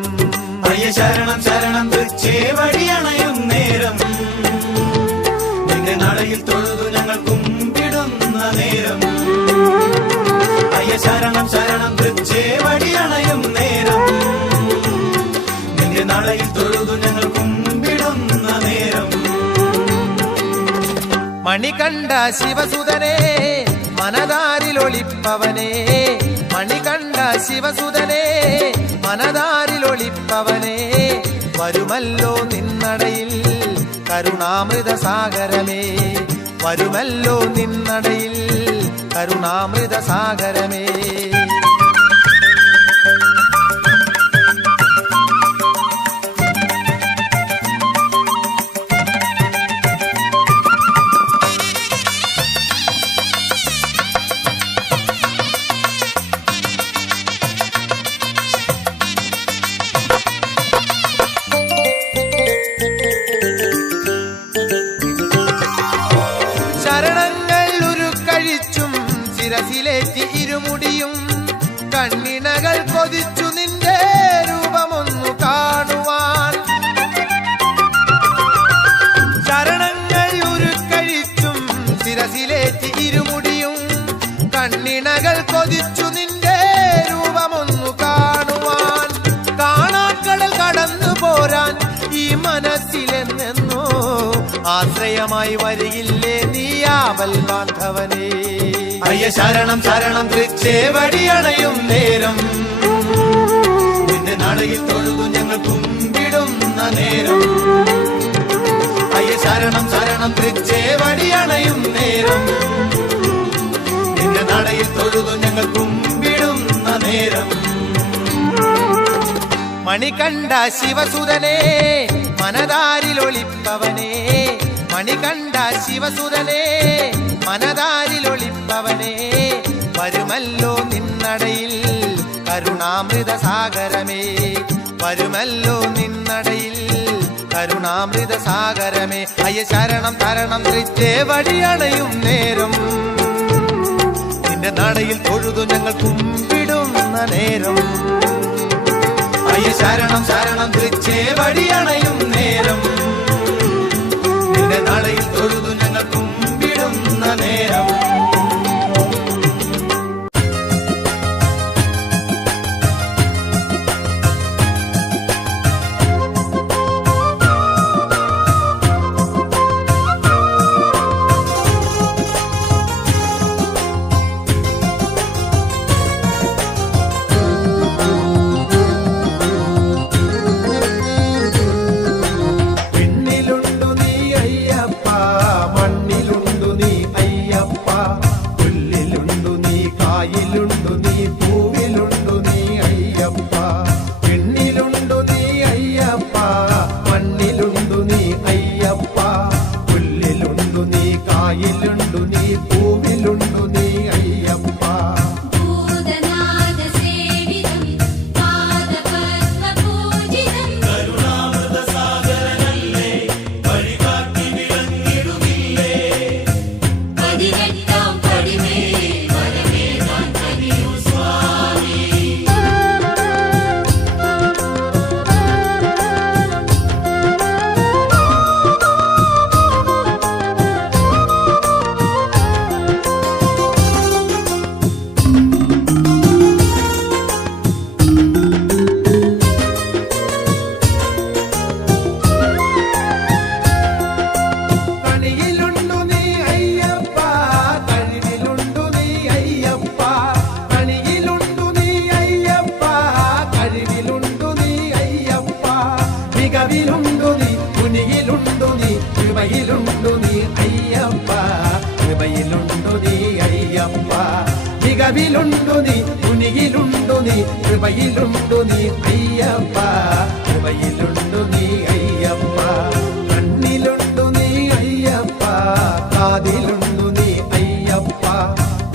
അയ്യ ശരണം ശരണം തൃച്ചേവടിയണയും നേരം നിന്റെ നടയിൽ തൊഴുതു ഞങ്ങൾ കുമ്പിടുന്ന നേരം അയ്യ ശരണം ശരണം തൃച്ചേവടിയണയും നേരം നിന്റെ നടയിൽ തൊഴുതു ഞങ്ങൾ കുമ്പിടുന്ന നേരം മണികണ്ഠ ശിവസുതനേ മനതാരിലൊളിപ്പവനേ മണികണ്ഠ ശിവസുതനേ മനതാരിലൊളിപ്പവനേ വരുമല്ലോ നിന്നടയിൽ കരുണാമൃത സാഗരമേ വരുമല്ലോ നിന്നടയിൽ കരുണാമൃത സാഗരമേ ശിരസിലേറ്റി ഇരുമുടിയും കണ്ണിണകൾ കൊതിച്ചു നിന്റെ രൂപമൊന്നു കാണുവാൻ ശരണങ്ങൾ ഉരുക്കഴിച്ചും ശിരസിലേറ്റി ഇരുമുടിയും കണ്ണിണകൾ കൊതിച്ചു നിന്റെ രൂപമൊന്നു കാണുവാൻ കാണാക്കടൽ കടന്നു പോരാൻ ഈ മനസ്സിലെന്നോ ആശ്രയമായി വരികില്ലേ നീയാവൽ ബാന്ധവനേ അയ്യ ശരണം ശരണം തൃച്ചേവടിയണയും നേരം നിന്റെ നടയിൽ തൊഴുതു ഞങ്ങൾ കുമ്പിടുന്ന നേരം അയ്യ ശരണം ശരണം തൃച്ചേവടിയണയും നേരം നിന്റെ നടയിൽ തൊഴുതു ഞങ്ങൾ കുമ്പിടുന്ന നേരം മണികണ്ഠ ശിവസുതനേ മനതാരിലൊളിപ്പവനേ മണികണ്ഠ ശിവസുതനേ മനതാരിലൊളിപ്പവനേ വരുമല്ലോ നിന്നടയിൽ കരുണാമൃത സാഗരമേ വരുമല്ലോ നിന്നടയിൽ കരുണാമൃത സാഗരമേ അയ്യ ശരണം തരണം തൃച്ചേവടിയണയും നേരം നിന്റെ നടയിൽ തൊഴുതു ഞങ്ങൾ കുമ്പിടുന്ന നേരം അയ്യ ശരണം ശരണം തൃച്ചേവടിയണയും നേരം നിന്റെ നടയിൽ തൊഴുതു ഞങ്ങൾ കുമ്പിടുന്ന നേരം മികവിലുണ്ടു നീ തുനിയിലുണ്ടു നീ കൃപയിലുണ്ടു നീ അയ്യപ്പ കൃപയിലുണ്ടു നീ അയ്യപ്പ കണ്ണിലുണ്ടു നീ അയ്യപ്പ കാതിലുണ്ടു നീ അയ്യപ്പ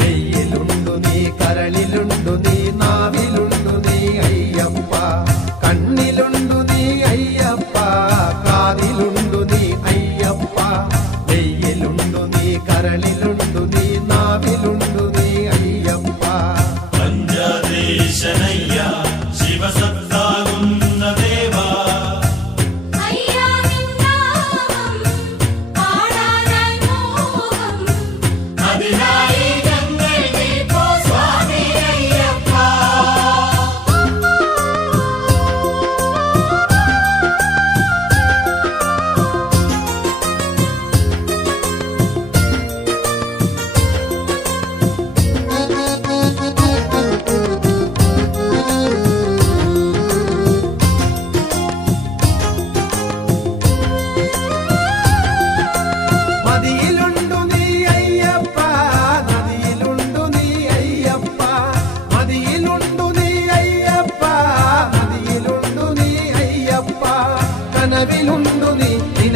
നെയ്യിലുണ്ടു നീ കരളിലുണ്ടു നീ നാവിലുണ്ടു നീ അയ്യപ്പ കണ്ണിലുണ്ടു നീ അയ്യപ്പ കാതിലുണ്ടു നീ അയ്യപ്പ നെയ്യിലുണ്ടു നീ കരളിലുണ്ടു നീ നാവിലുണ്ടു നീ അയ്യപ്പ പഞ്ചദേശനയ്യ ശിവസത്താകുന്ന ദേവ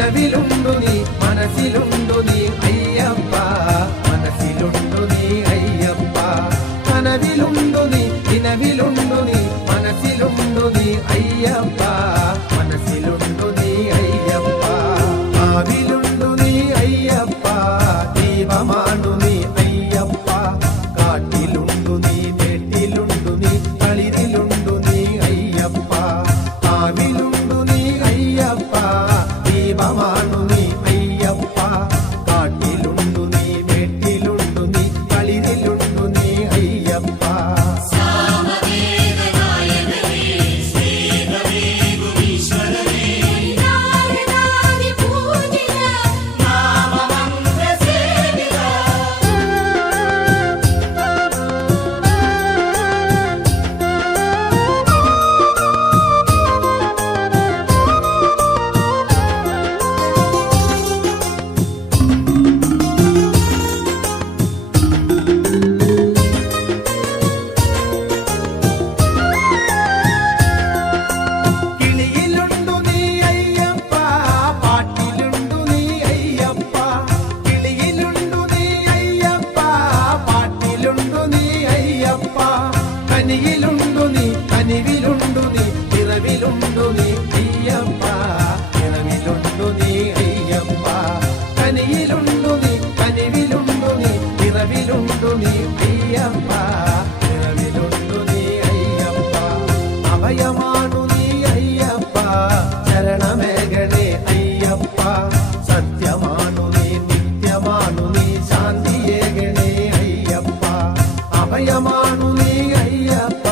നിലവിലുണ്ടു നീ മനസ്സിലുണ്ടു നീ അയ്യപ്പ മനസ്സിലുണ്ടു നീ അയ്യപ്പ കനവിലുണ്ടു നീ നിലവിലുണ്ടു നീ മനസ്സിലുണ്ടു നീ അയ്യപ്പ മനസ്സിലുണ്ടു നീ അയ്യപ്പ ആവിലുണ്ടു നീ അയ്യപ്പ ദീപമാണു നീ അയ്യപ്പ കാട്ടിലുണ്ടു നീ മേട്ടിലുണ്ടു നീ കളിരിലുണ്ടു നീ അയ്യപ്പ ആവിലുണ്ടു നീ അയ്യപ്പ ദീപമാണു നീ അയ്യപ്പ കാട്ടിലുണ്ടു നീ മേട്ടിലുണ്ടു നീ കളിരിലുണ്ടു നീ അയ്യപ്പ കനിയിലുണ്ടു നീ കനിവിലുണ്ടു നീ നിറവിലുണ്ടു നീ അയ്യപ്പ നിറവിലുണ്ടു നീ അയ്യപ്പ കനിയിലുണ്ടു നീ കനിവിലുണ്ടു നീ നിറവിലുണ്ടു നീ അയ്യപ്പ നിറവിലുണ്ടു നീ അയ്യപ്പ അഭയമാണു നീ അയ്യപ്പ ശരണമേഘനേ അയ്യപ്പ സത്യമാണു നീ നിത്യമാണു നീ ശാന്തിയേകണേ അയ്യപ്പ അഭയമാണു നീ അയ്യപ്പ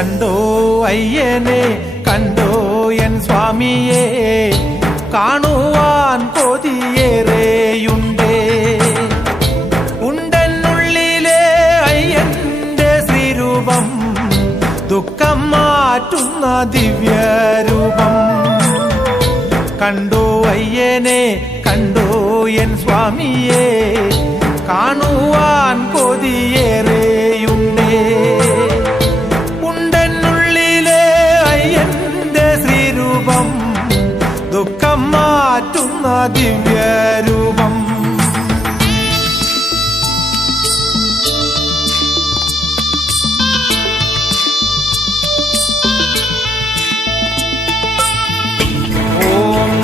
കണ്ടോ അയ്യനെ കണ്ടോ എൻ സ്വാമിയെ കാണുവാൻ കൊതിയേറെയുണ്ടേ. ഉണ്ടെന്നുള്ളിലെ അയ്യന്റെ ശ്രീരൂപം ദുഃഖം മാറ്റുന്ന ദിവ്യരൂപം. കണ്ടോ അയ്യനെ കണ്ടോ എൻ സ്വാമിയെ കാണുവാൻ കൊതിയേറെയുണ്ടേ. ഉണ്ടെന്നുള്ളിലെ അയ്യന്റെ ശ്രീരൂപം ദുഃഖം മാറ്റുന്ന ദിവ്യരൂപം.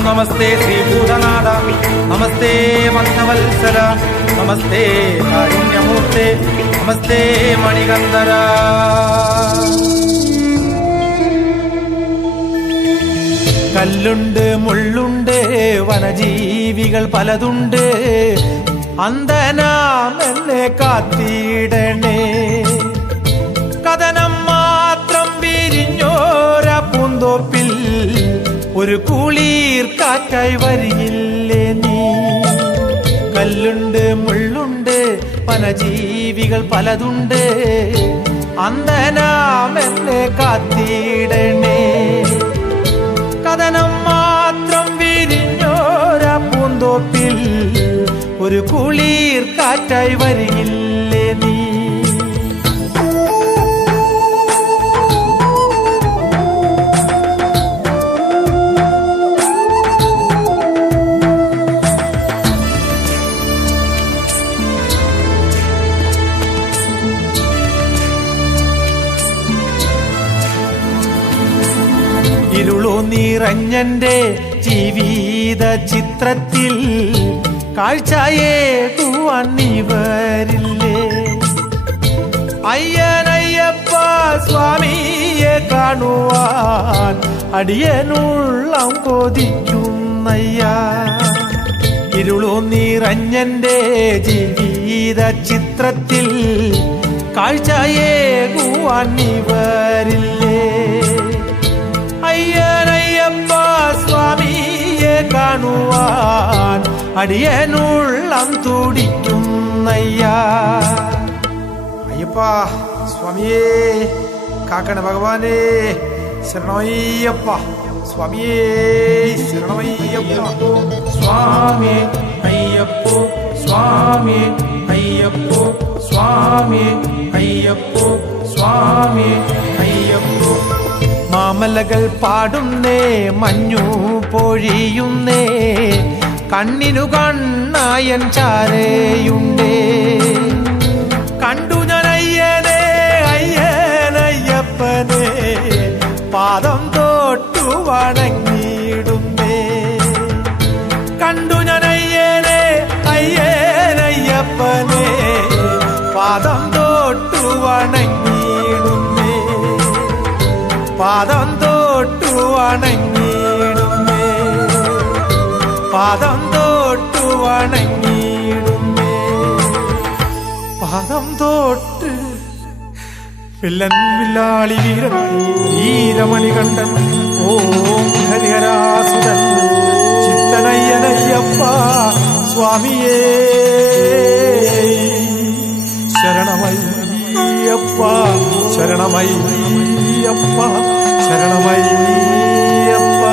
നമസ്തേ ശ്രീഭൂതനാഥ നമസ്തേ ഭക്തവത്സല നമസ്തേ കാരുണ്യമൂർത്തേ നമസ്തേ മണികന്ധര. കല്ലുണ്ട് മുള്ളുണ്ട് വനജീവികൾ പലതുണ്ട് അന്ധനാമെന്നെ കാത്തിടണേ. കഥനം മാത്രം വിരിഞ്ഞോര പൂന്തോപ്പിൽ ഒരു കുളിർ കാറ്റായി വരിയില്ലേ നീ. കല്ലുണ്ട് മുള്ളുണ്ട് വനജീവികൾ പലതുണ്ട് അന്ധനാമെന്നെ കാത്തിടണേ. കഥനം മാത്രം വിരിഞ്ഞോര പൂന്തോപ്പിൽ ഒരു കുളിർ കാറ്റായി വരിയില്ലേ നീ. ഇരുളു നിറഞ്ഞന്റെ ജീവിത ചിത്രത്തിൽ കാഴ്ചയേകുവാൻ നീ വരില്ലേ. അയ്യനയ്യപ്പ സ്വാമിയെ കാണുവാൻ അടിയനുള്ളം കൊതിക്കുന്നയ്യ. ഇരുളു നിറഞ്ഞന്റെ ജീവിത ചിത്രത്തിൽ കാഴ്ചയേകുവാൻ നീ വരില്ലേ. അയ്യനയ്യപ്പ സ്വാമിയെ കാണുവാൻ അടിയനുള്ളം തുടിക്കുന്നയ്യ. അയ്യപ്പ സ്വാമിയേ കാക്കണ ഭഗവാനേ ശരണമയ്യപ്പ സ്വാമിയേ ശരണമയ്യപ്പ. സ്വാമിയേ അയ്യപ്പോ സ്വാമിയേ അയ്യപ്പോ സ്വാമിയേ അയ്യപ്പോ സ്വാമിയേ അയ്യപ്പോ. മാമലകൾ പാടുന്നേ മഞ്ഞു പൊഴിയുന്നേ കണ്ണിനു കണ്ണായൻ ചാരയുണ്ടേ. കണ്ടു ഞാൻ അയ്യനെ അയ്യനയ്യപ്പനെ പാദം തൊട്ടു വണങ്ങിടുന്നേ. കണ്ടു ഞാൻ അയ്യനെ അയ്യനയ്യപ്പനെ പാദം തൊട്ടു വണങ്ങിടുന്നേ. പാദം തൊട്ടു വണങ്ങിടുന്നേ. പാദം തൊട്ടു വണങ്ങിടുന്നേ. പാദം തൊട്ട് വില്ലൻ വില്ലാളി വീരൻ വീരമണികണ്ഠൻ ഓം ഹരിഹരാസുരൻ ചിത്തനയ്യനയ്യപ്പ സ്വാമിയേ ശരണമയ്യപ്പ ശരണമയ്യപ്പ ശരണമയ്യപ്പ.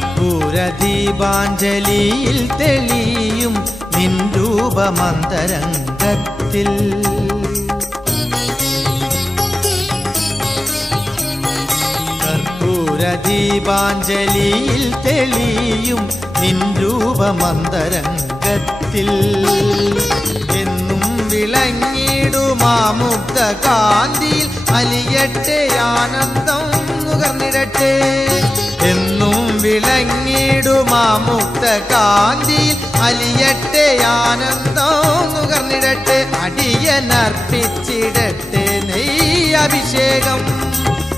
കർപ്പൂര ദീപാഞ്ജലിയിൽ തെളിയും നിൻ രൂപമന്തരംഗത്തിൽ. കർപ്പൂര ദീപാഞ്ജലിയിൽ തെളിയും നിൻ രൂപമന്തരംഗത്തിൽ. എന്നും വിളങ്ങിടുമാമുക്ത കാന്തിയിൽ അലിയട്ടെ ആനന്ദം നുകർന്നിടട്ടെ. എന്നും വിളങ്ങിടുമാമുക്ത കാന്തിയിൽ അലിയട്ടെ ആനന്ദം നുകർന്നിടട്ടെ. അടിയനർപ്പിച്ചിടട്ടെ നെയ്യ് അഭിഷേകം.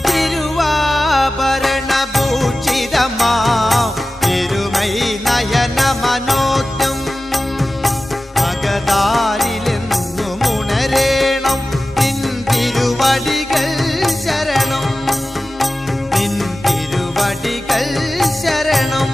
തിരുവാഭരണഭൂഷിതമാ തിരുമൈ നയന മനോജ്ഞം. അകതാരിലെന്നും ഉണരേണം നിൻ തിരുവടികൾ ശരണം. നിൻ തിരുവടികൾ ശരണം.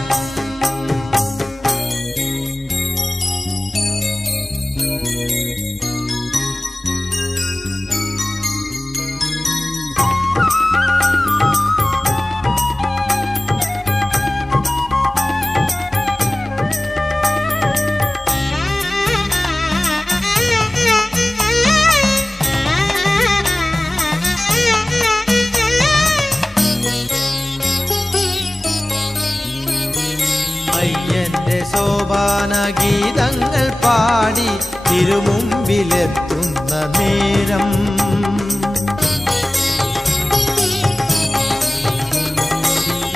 അയ്യന്റെ സോപാന ഗീതങ്ങൾ പാടി തിരുമുമ്പിലെത്തുന്ന നേരം.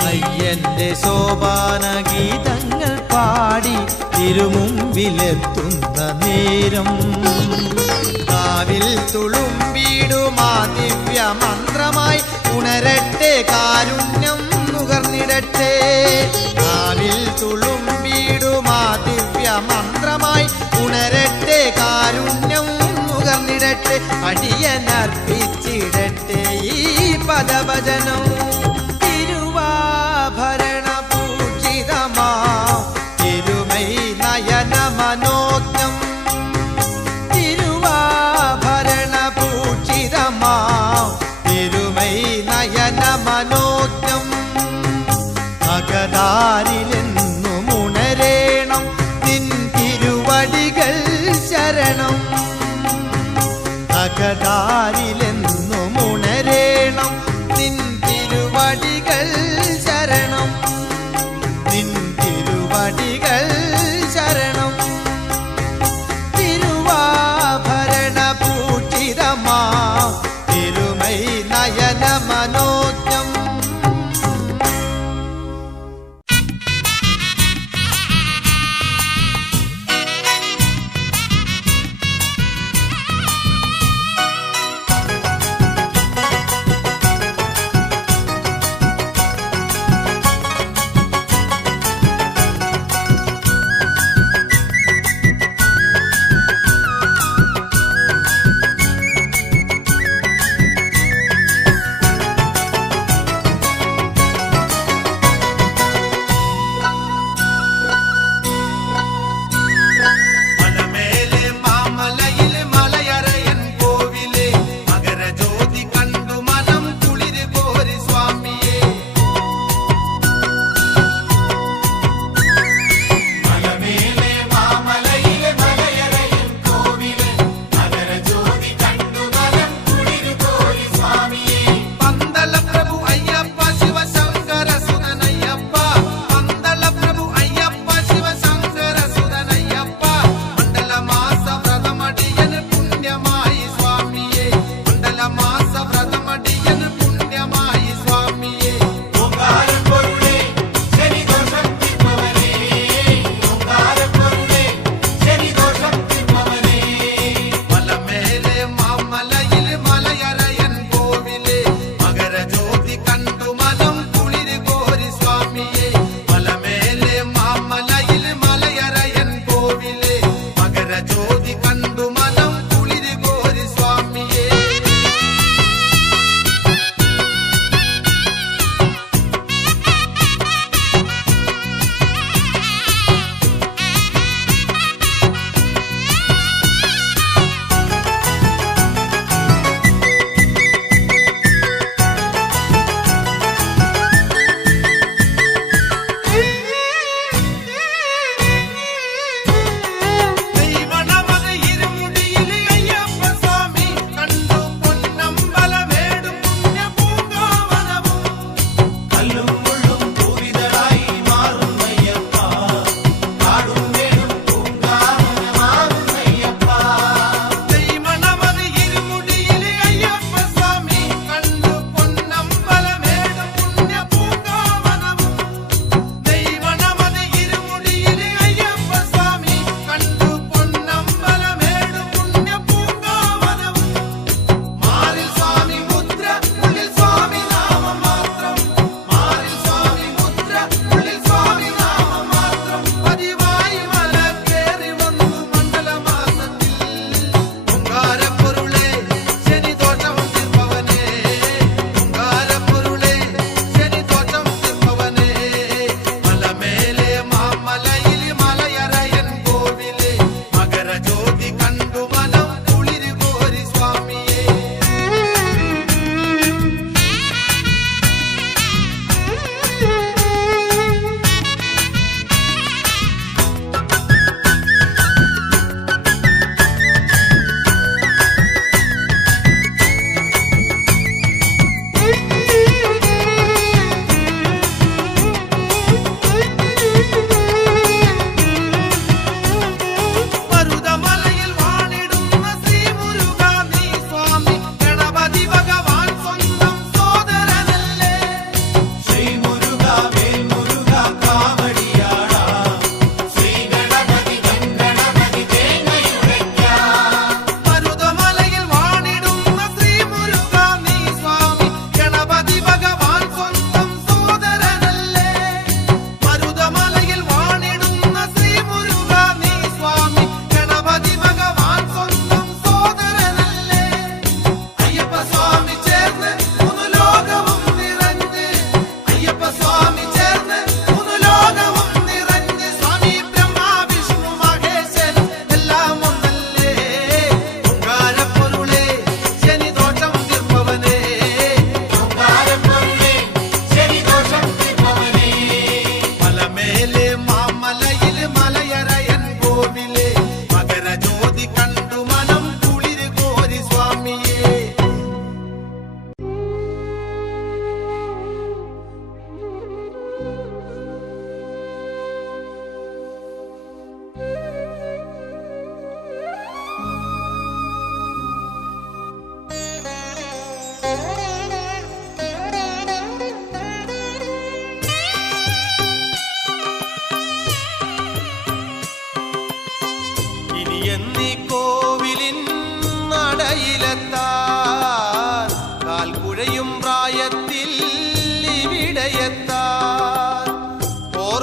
അയ്യന്റെ സോപാന ഗീതങ്ങൾ പാടി തിരുമുമ്പിലെത്തുന്ന നേരം. കാവിൽ തുളുമ്പിടുമാ ദിവ്യ മന്ത്രമായി ഉണരട്ടെ കാരുണ്യം നുകർന്നിടട്ടെ. കാവിൽ തുളുമ്പിടുമാ ദിവ്യ മന്ത്രമായി ഉണരട്ടെ കാരുണ്യം നുകർന്നിടട്ടെ. അടിയനർപ്പിച്ചിടട്ടെ ഈ പദഭജനം. തിരുവാഭരണഭൂഷിതമാ തിരുമൈ നയന മനോജ്ഞം. തിരുവാഭരണഭൂഷിതമാ തിരുമൈ നയന മനോജ്ഞം. അകതാരിലെന്നും ഉണരേണം നിൻ തിരുവടികൾ ശരണം. അകതാരിലെന്നും ഉണരേണം നിൻ തിരുവടികൾ ശരണം. നിൻ തിരുവടികൾ ശരണം. തിരുവാഭരണഭൂഷിതമാ തിരുമൈ നയന മനോജ്ഞം.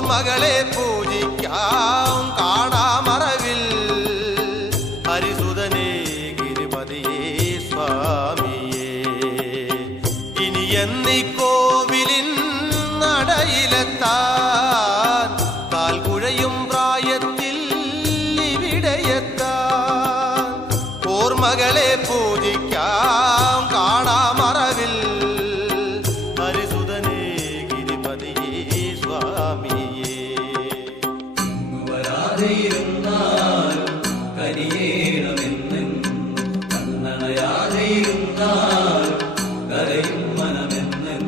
ഓർമ്മകളെ പൂജിക്കാം കാണാമറവിൽ ഹരിസുതനേ ഗിരിപതിയേ സ്വാമിയേ. ഇനി എന്നീ കോവിലിൻ നടയിലെത്താൻ കാൽക്കുഴയും പ്രായത്തിൽ ഇവിടെയെത്താൻ ഓർമ്മകളെ പൂജിക്കാം കാണാമറവിൽ ഹരിസുതനേ ഗിരിപതിയേ സ്വാമിയേ. വരാതെയിരുന്നാലും കരിയേണമെന്നും കണ്ണണയാതെയിരുന്നാലും കരയും മനമെന്നും.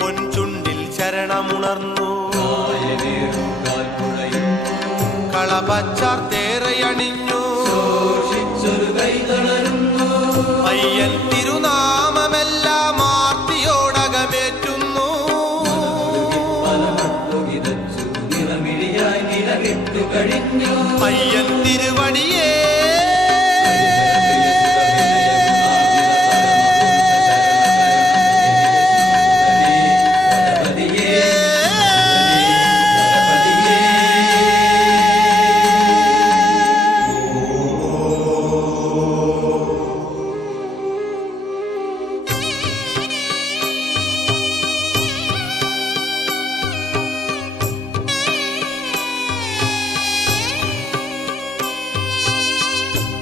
പൊൻചുണ്ടിൽ ശരണമുണർന്നു കാൽക്കുഴയും കളപച്ചാർത്തേറയണിഞ്ഞു ശോഷിച്ചൊരു കൈ തളരുന്നു. അയ്യൻ തിരുനാമമെല്ലാം ആർത്തിയോടകമേറ്റുന്നു. പലമട്ടുകിതച്ചു നിറമിഴിയായി നിലവിട്ടു കഴിഞ്ഞു. അയ്യൻ തിരുവടിയേ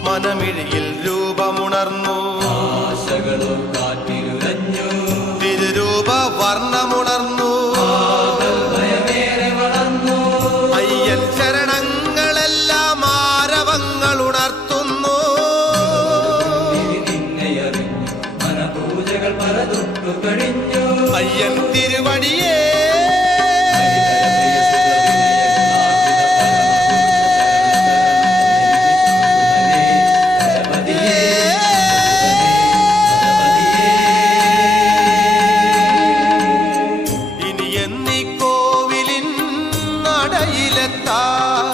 മനമിഴിയിൽ രൂപമുണർന്നു ആശകളോ കാറ്റിലുലഞ്ഞു. തിരുരൂപ വർണ്ണമുണർന്നു ഭയമേറെ വളർന്നു. അയ്യൻ ശരണങ്ങളെല്ലാം ആരവങ്ങൾ ഉണർത്തുന്നു. നിന്നെയറിഞ്ഞു മനപൂജകൾ പലതൊട്ടു കഴിഞ്ഞു. അയ്യൻ തിരുവടിയേ ഇനി എന്നീ കോവിലിൻ നടയിലെത്താൻ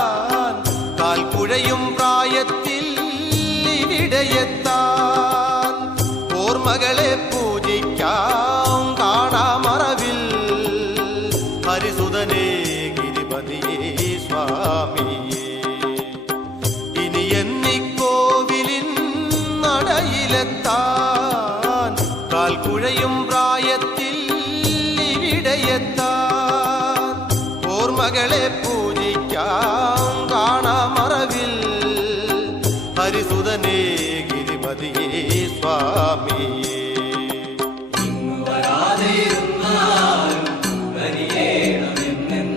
കാൽക്കുഴയും പ്രായത്തിൽ ഇവിടെയെത്താൻ ഓർമ്മകളെ പൂജിക്കാം കാണാമറവിൽ ഹരിസുതനേ ഗിരിപതിയേ സ്വാമിയേ. ഇനി എന്നീ കോവിലിൻ നടയിലെത്താൻ കാൽക്കുഴയും പ്രായത്തിൽ ഇവിടെയെത്താൻ ഓർമ്മകളെ പൂജിക്കാം കാണാമറവിൽ ഹരിസുതനേ ഗിരിപതിയേ സ്വാമിയേ. ഇന്നു വരാതെയിരുന്നാലും കരിയേണമെന്നും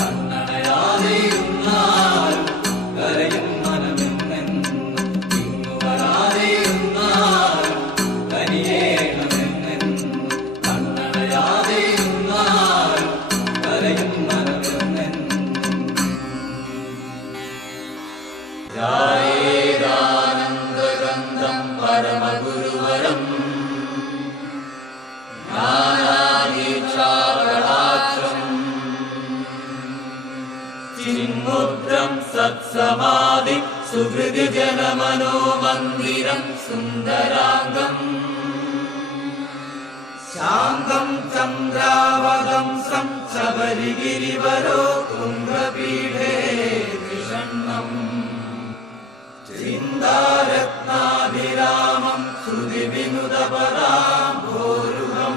കണ്ണണയാതെയിരുന്നാലും കരയും മനമെന്നും. ഇന്നു വരാതെയിരുന്നാലും കരിയേണമെന്നും കണ്ണണയാതെയിരുന്നാലും കരയും മനമെന്നും. ധ്യായേതാനന്ദഗന്ധം പരമഗുരുവരം ജ്ഞാനാദീക്ഷാകടാക്ഷം ചിന്മുദ്രം സത്സമാധി സുഹൃതി ജനമനോമന്ദിരം സുന്ദരാംഗം ശാന്തം ചന്ദ്രാവതംസം ശബരിഗിരിവരോ തുംഗപീഠേ ത്രിഷണ്ണം ചിന്താരത്നാഭിരാമം ശ്രുതിവിനുതപരാം ഭോരുഹം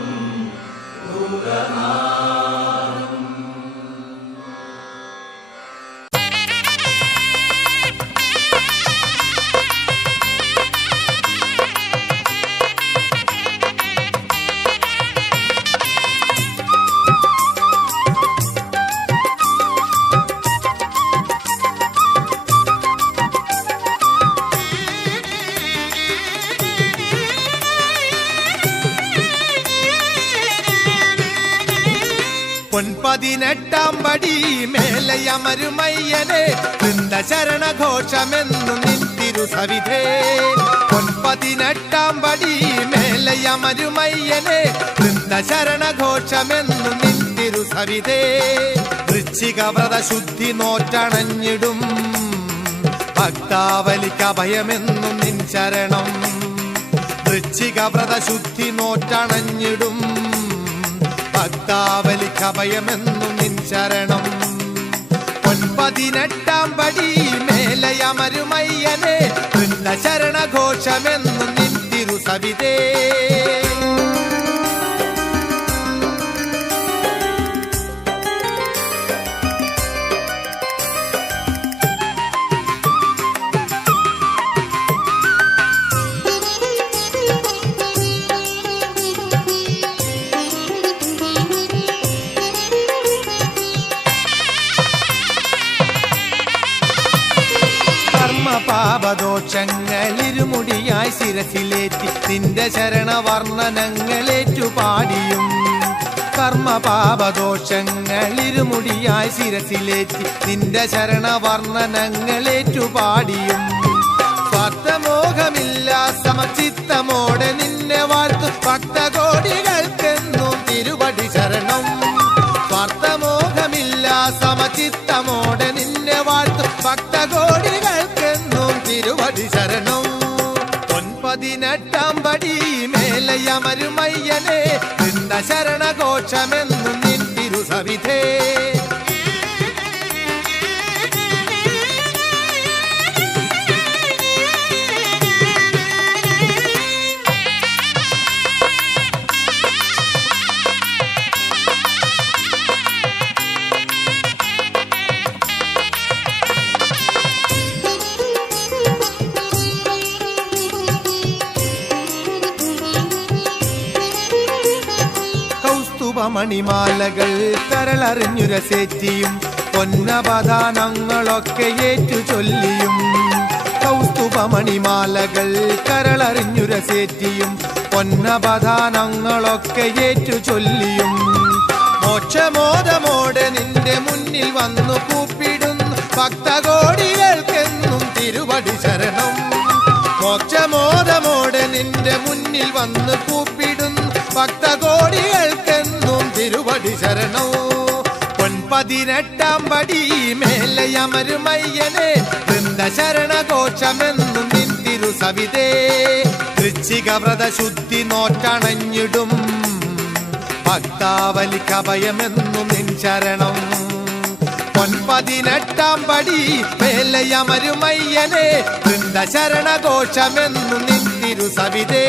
ഭൂഗനാദം. പൊൻപതിനെട്ടാം പടി മേലയമരുമയ്യനെ വൃന്ദശരണഘോഷമെന്നു നിന്തിരു സവിധേ. പൊൻപതിനെട്ടാം പടി മേലയമരുമയ്യനെ വൃന്ദശരണഘോഷമെന്നു നിന്തിരു സവിതേ വൃശ്ചിക വ്രത ശുദ്ധി നോറ്റണഞ്ഞിടും ഭക്താവലിക്കഭയമെന്നും നിൻ ശരണം വൃശ്ചിക വ്രത ശുദ്ധി നോറ്റണഞ്ഞിടും ഭക്താവലിക്കഭയമെന്നും നിൻ ശരണം 18 പടി മേലയമരുമയ്യനെ വൃന്ദശരണഘോഷമെന്നും നിൻ തിരുസവിതേ പാപദോഷങ്ങളിരുമുടിയായി ശിരസിലേറ്റി നിന്റെ ശരണവർണ്ണനങ്ങളേറ്റുപാടിയും കർമ്മപാപദോഷങ്ങളിരുമുടിയായി ശിരസിലേറ്റി നിന്റെ ശരണവർണ്ണനങ്ങളേറ്റുപാടിയും സ്വാർത്ഥമോഹമില്ല സമചിത്തമോടെ നിന്നെ വാഴ്ത്തു ഭക്തകോടികൾക്കെന്നും തിരുവടി ശരണം സ്വാർത്ഥമോഹമില്ല സമചിത്തമോടെ നിന്നെ വാഴ്ത്തു ഭക്തകോടികൾക്കെന്നും തിരുവടി ശരണം 18 പടി മേലയമരുമയ്യനെ വൃന്ദശരണഘോഷമെന്നും നിൻ തിരുസവിധേ മണിമാലകൾ കരളറിഞ്ഞുരസേറ്റിയും പൊന്നപദാനങ്ങളൊക്കെ ഏറ്റു ചൊല്ലിയും കൗസ്തുഭമണിമാലകൾ കരളറിഞ്ഞുരസേറ്റിയും പൊന്നപദാനങ്ങളൊക്കെ ഏറ്റു ചൊല്ലിയും മോക്ഷമോദമോടെ നിന്റെ മുന്നിൽ വന്നു കൂപ്പിടുന്നു ഭക്തകോടികൾക്കെന്നും തിരുവടി ശരണം മോക്ഷമോദമോടെ നിന്റെ മുന്നിൽ വന്നു കൂപ്പിടുന്നു ഭക്തകോടികൾക്കെന്നും തിരുവടി ശരണോ 18 പടി മേലയമരുമയ്യനെ വൃന്ദശരണഘോഷമെന്നും നിൻ തിരുസവിതേ വൃശ്ചിക വ്രത ശുദ്ധി നോറ്റണഞ്ഞിടും ഭക്താവലിക്കഭയമെന്നും നിൻ ശരണം 18 പടി മേലയമരുമയ്യനെ വൃന്ദശരണഘോഷമെന്നും നിൻ തിരുസവിതേ